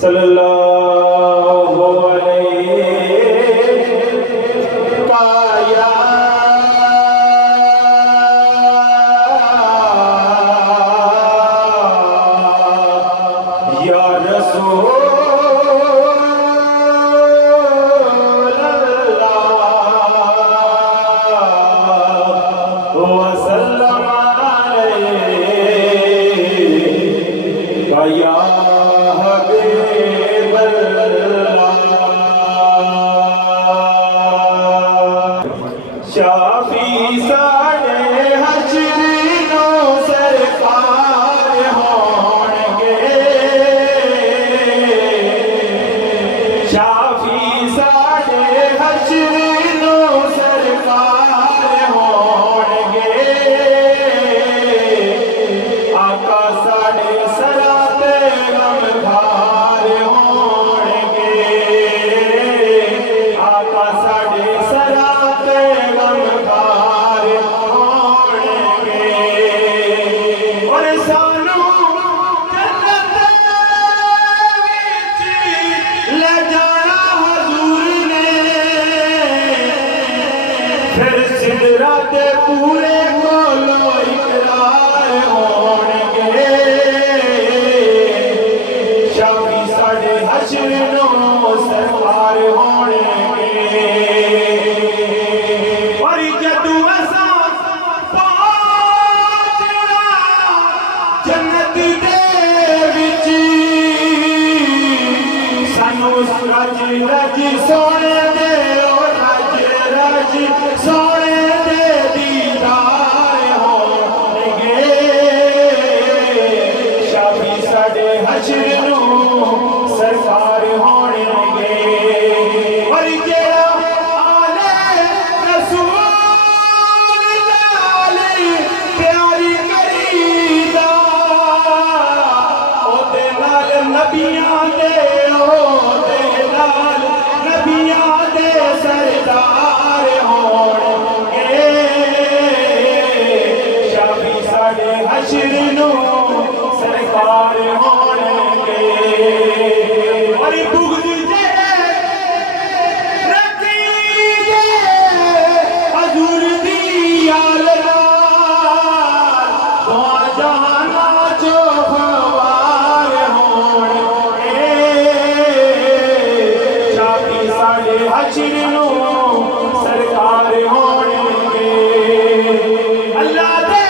सल्लल्लाहु अलैहि पाया या रसूल अल्लाह वसल्लम अलैहि पाया शाफी साढ़े हजरीनो सरकार होंगे शाफी साढ़े हजरीनो सरकार होंगे आका साढ़े सराते गमभार होंगे आका साढ़े सराते सिदराते पूरे कोलो इकरार होंगे शाफी साढ़े हशरनो सरकार होंगे और जदू असा पहुंचना जन्नत दे विच सानू रज रज सोने दे और रज रज सोने हशरनो सरकार होंगे और जेड़ा आले रसूल नाल प्यारी करीदा ओदे नाल नबियां दे ओदे नाल नबियां दे सरदार होंगे शाफी साढ़े हशरनो सरकार होंगे और बुग़्ज़ जे रखीदे हज़ूर दी आल नाल दुआ जहाना चो ख़वार होंगे शाफी साढ़े हशरनो सरकार होंगे अल्लाह दे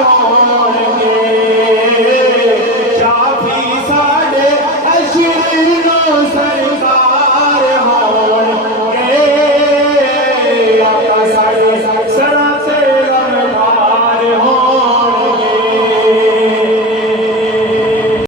होंगे